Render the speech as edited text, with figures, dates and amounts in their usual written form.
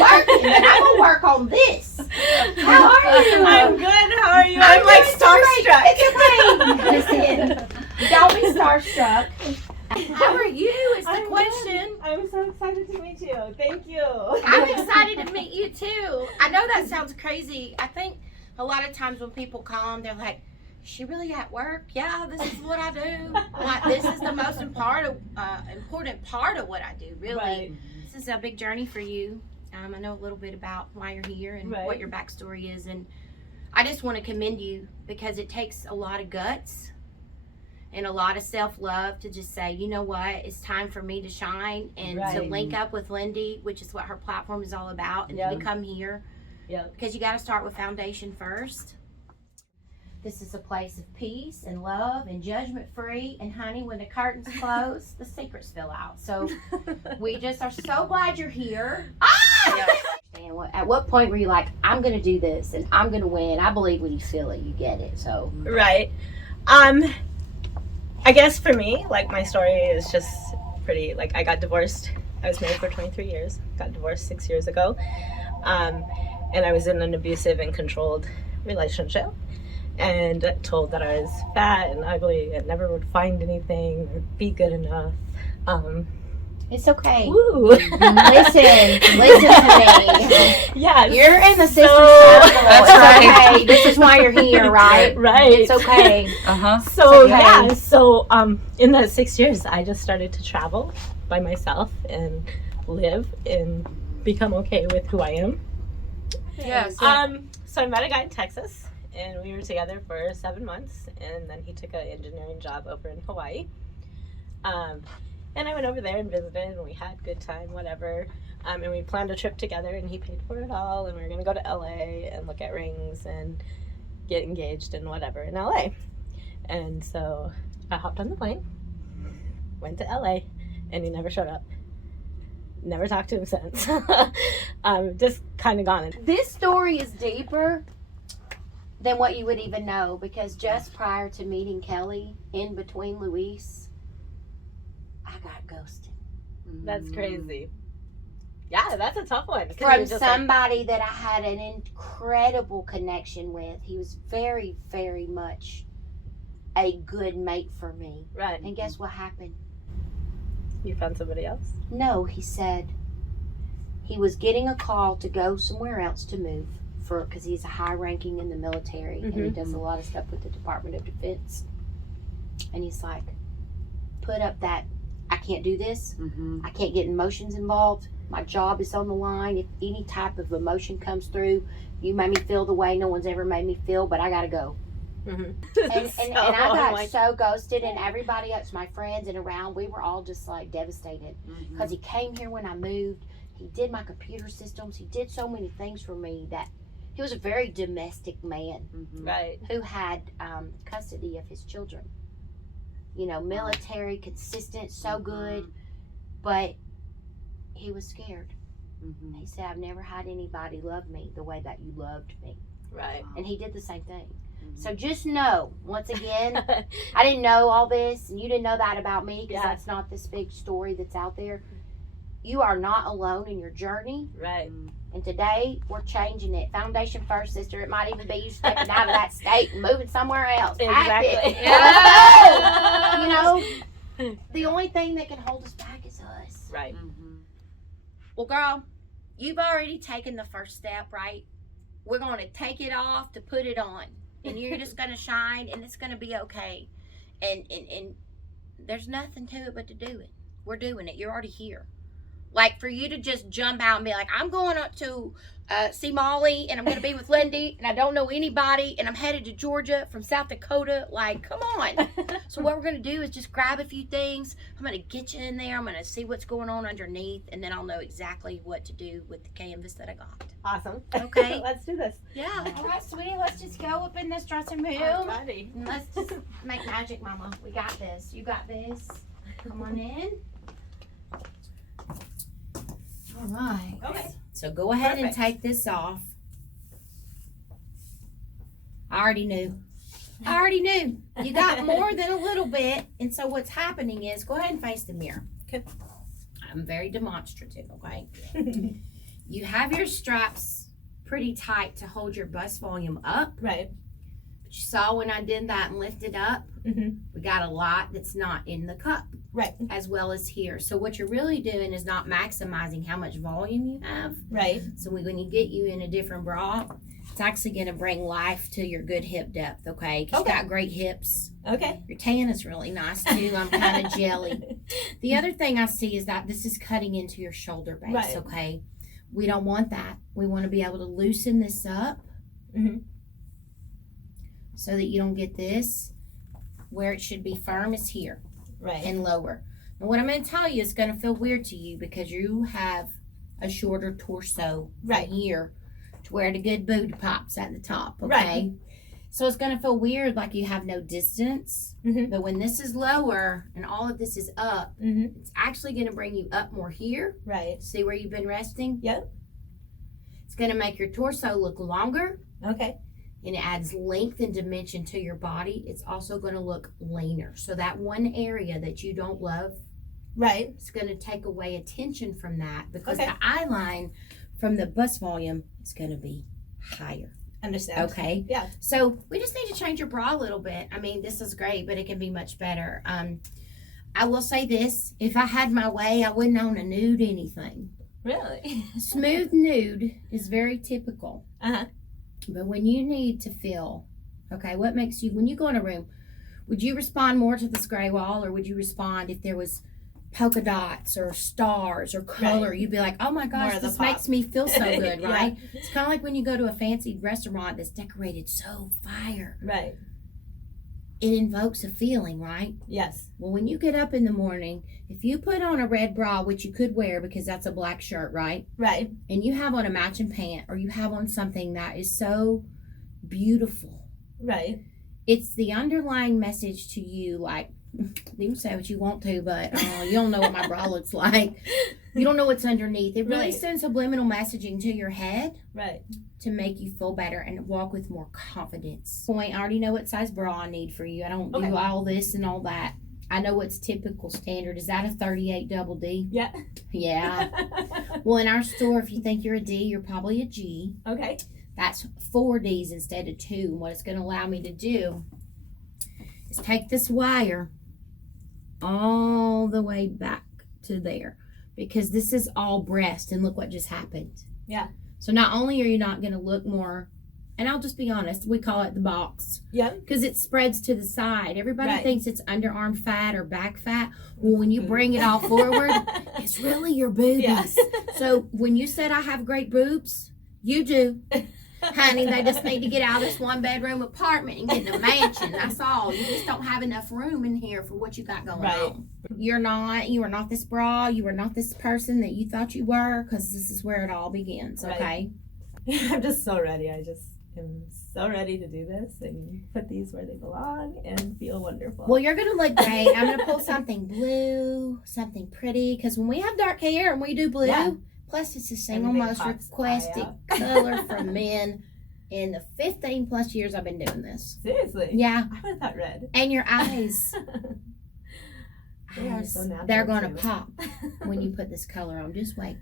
working, and I'm gonna work on this. How are you? I'm good. How are you? I'm like starstruck. It's okay. Listen, don't be starstruck. How are you? Is the question. Good. I'm so excited to meet you. Thank you. I'm excited to meet you too. I know that sounds crazy. I think a lot of times when people come, they're like, "Is she really at work?" Yeah, this is what I do. Like, this is the most important part of what I do. Really, Right. This is a big journey for you. I know a little bit about why you're here and what your backstory is, and I just want to commend you because it takes a lot of guts and a lot of self-love to just say, you know what, it's time for me to shine and to link up with Lyndi, which is what her platform is all about, and to come here. Because you got to start with foundation first. This is a place of peace and love and judgment-free. And honey, when the curtains close, the secrets spill out. So we just are so glad you're here. At what point were you like, I'm going to do this and I'm going to win? I believe when you feel it, you get it. So Right. I guess for me, like, my story is just pretty, like, I got divorced. I was married for 23 years, got divorced 6 years ago. And I was in an abusive and controlled relationship and told that I was fat and ugly and never would find anything or be good enough. it's okay. Woo. Listen to me. Yeah. You're in the sister circle. That's It's right. okay. This is why you're here, right? Right. It's okay. So okay. yeah, so in the 6 years, I just started to travel by myself and live and become okay with who I am. Yes. So I met a guy in Texas, and we were together for 7 months, and then he took an engineering job over in Hawaii. And I went over there and visited, and we had a good time, whatever. And we planned a trip together, and he paid for it all, and we were going to go to LA and look at rings and get engaged and whatever in LA. And so I hopped on the plane, went to LA, and he never showed up. Never talked to him since. Just kind of gone. This story is deeper than what you would even know, because just prior to meeting Kelly, in between Luis, I got ghosted. That's crazy. Yeah, that's a tough one. From somebody that I had an incredible connection with. He was very, very much a good mate for me. Right. And guess what happened? You found somebody else? No, he said he was getting a call to go somewhere else to move because he's a high ranking in the military and he does a lot of stuff with the Department of Defense. And he's like, put up that, I can't do this. I can't get emotions involved. My job is on the line. If any type of emotion comes through, you made me feel the way no one's ever made me feel, but I gotta go. And I got so ghosted, and everybody else, my friends and around, we were all just like devastated because he came here when I moved. He did my computer systems. He did so many things for me that he was a very domestic man, right? Who had custody of his children. You know, military, consistent, so good, but he was scared. He said, "I've never had anybody love me the way that you loved me." Right. And he did the same thing. So just know, once again, I didn't know all this, and you didn't know that about me, because that's not this big story that's out there. You are not alone in your journey. Right. And today, we're changing it. Foundation first, sister. It might even be you stepping out of that state and moving somewhere else. Exactly. You know, the only thing that can hold us back is us. Right. Well, girl, you've already taken the first step, right? We're going to take it off to put it on. And you're just going to shine, and it's going to be okay. And there's nothing to it but to do it. We're doing it. You're already here. Like, for you to just jump out and be like, I'm going up to see Molly, and I'm going to be with Lyndi, and I don't know anybody, and I'm headed to Georgia from South Dakota. Like, come on. So what we're going to do is just grab a few things. I'm going to get you in there. I'm going to see what's going on underneath, and then I'll know exactly what to do with the canvas that I got. Awesome. Okay. Let's do this. Yeah. All right, sweetie. Let's just go up in this dressing room. Alrighty. And let's just make magic, Mama. We got this. You got this. Come on in. All right. Okay. So go ahead and take this off. I already knew. You got more than a little bit. And so what's happening is, go ahead and face the mirror. Okay. I'm very demonstrative, okay? you have your straps pretty tight to hold your bust volume up. Right. But you saw when I did that and lifted up, we got a lot that's not in the cup. Right. As well as here. So what you're really doing is not maximizing how much volume you have. Right. So when you get you in a different bra, it's actually going to bring life to your good hip depth, okay? Because you got great hips. Okay. Your tan is really nice, too. I'm kind of jelly. The other thing I see is that this is cutting into your shoulder base, okay? We don't want that. We want to be able to loosen this up so that you don't get this. Where it should be firm is here. Right. And lower. Now what I'm going to tell you is going to feel weird to you because you have a shorter torso from here to where the good booty pops at the top, okay? Right. So it's going to feel weird like you have no distance, but when this is lower and all of this is up, it's actually going to bring you up more here. Right. See where you've been resting? Yep. It's going to make your torso look longer. Okay. And it adds length and dimension to your body. It's also going to look leaner. So that one area that you don't love, it's going to take away attention from that because the eye line from the bust volume is going to be higher. Understand. Okay. Yeah. So we just need to change your bra a little bit. I mean, this is great, but it can be much better. I will say this: if I had my way, I wouldn't own a nude anything. Really? Smooth nude is very typical. But when you need to feel, okay, what makes you, when you go in a room, would you respond more to this gray wall or would you respond if there was polka dots or stars or color? You'd be like, oh my gosh, this makes me feel so good, right? It's kind of like when you go to a fancy restaurant that's decorated so fire. Right. It invokes a feeling, right? Yes. Well, when you get up in the morning, if you put on a red bra, which you could wear because that's a black shirt, right? Right. And you have on a matching pant or you have on something that is so beautiful. Right. It's the underlying message to you, like, you can say what you want to, but you don't know what my bra looks like. You don't know what's underneath. It really sends subliminal messaging to your head. Right. To make you feel better and walk with more confidence. Point, I already know what size bra I need for you. I don't do all this and all that. I know what's typical standard. Is that a 38 double D? Yeah. Yeah. Well, in our store, if you think you're a D, you're probably a G. Okay. That's 4 Ds instead of 2. And what it's going to allow me to do is take this wire all the way back to there. Because this is all breast. And look what just happened. Yeah. So not only are you not going to look more, and I'll just be honest, we call it the box. Yeah. Because it spreads to the side. Everybody thinks it's underarm fat or back fat. Well, when you bring it all forward, it's really your boobies. Yes. So when you said I have great boobs, you do. Honey, they just need to get out of this 1-bedroom apartment and get in a mansion. That's all. You just don't have enough room in here for what you got going on. You are not this bra. You are not this person that you thought you were, because this is where it all begins, okay? I'm just so ready. I just am so ready to do this and put these where they belong and feel wonderful. Well, you're going to look great. I'm going to pull something blue, something pretty, because when we have dark hair and we do blue, plus it's the single most requested color from men in the 15 plus years I've been doing this. Seriously? Yeah. I would have thought red. And your eyes. They are so natural. They're going to pop when you put this color on. Just wait.